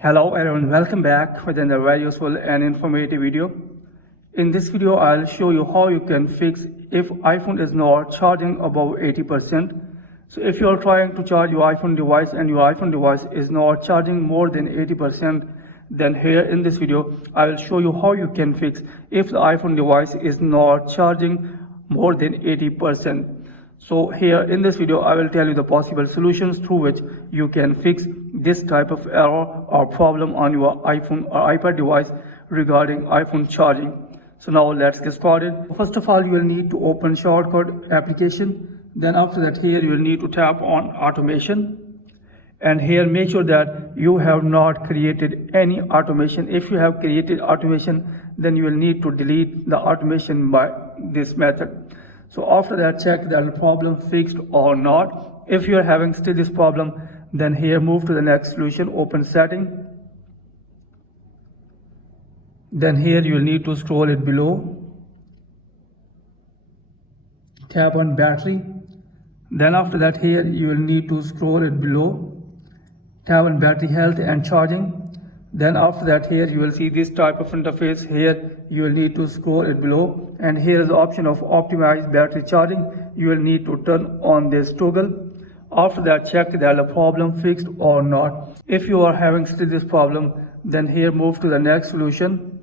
Hello everyone, welcome back with another very useful and informative video. In this video, I'll show you how you can fix if iPhone is not charging above 80%. So if you're trying to charge your iPhone device and your iPhone device is not charging more than 80%, then here in this video, I will show you how you can fix if the iPhone device is not charging more than 80%. So here in this video, I will tell you the possible solutions through which you can fix this type of error or problem on your iPhone or iPad device regarding iPhone charging. So now let's get started. First of all, you will need to open shortcut application. Then after that, here you will need to tap on automation. And here make sure that you have not created any automation. If you have created automation, then you will need to delete the automation by this method. So after that, check that the problem fixed or not. If you are having still this problem, then here move to the next solution, open setting. Then here you will need to scroll it below. Tap on battery. Then after that, here you will need to scroll it below. Tap on battery health and charging. Then after that, here you will see this type of interface. Here you will need to scroll it below, and here is the option of optimize battery charging. You will need to turn on this toggle. After that, check that the problem fixed or not. If you are having still this problem, then here move to the next solution,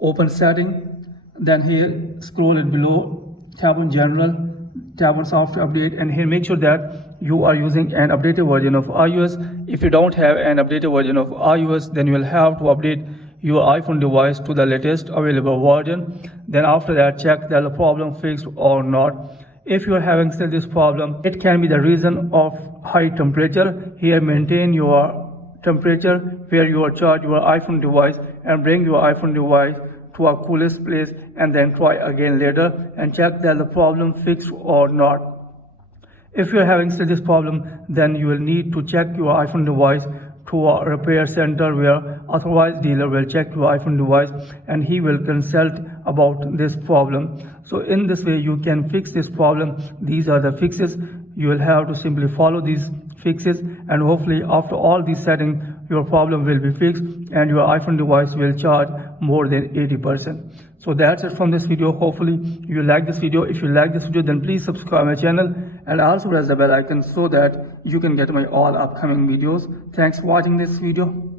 open setting. Then here scroll it below, tap on general, tap on software update, and here make sure that you are using an updated version of iOS. If you don't have an updated version of iOS, then you will have to update your iPhone device to the latest available version. Then after that, check that the problem fixed or not. If you are having still this problem, it can be the reason of high temperature. Here maintain your temperature where you are charge your iPhone device and bring your iPhone device to a coolest place and then try again later and check that the problem fixed or not. If you are having still this problem, then you will need to check your iPhone device to a repair center where authorized dealer will check your iPhone device and he will consult about this problem. So in this way you can fix this problem. These are the fixes. You will have to simply follow these fixes, and hopefully after all these settings your problem will be fixed and your iPhone device will charge more than 80%. So that's it from this video. Hopefully you like this video. If you like this video, then please subscribe my channel and also press the bell icon so that you can get my all upcoming videos. Thanks for watching this video.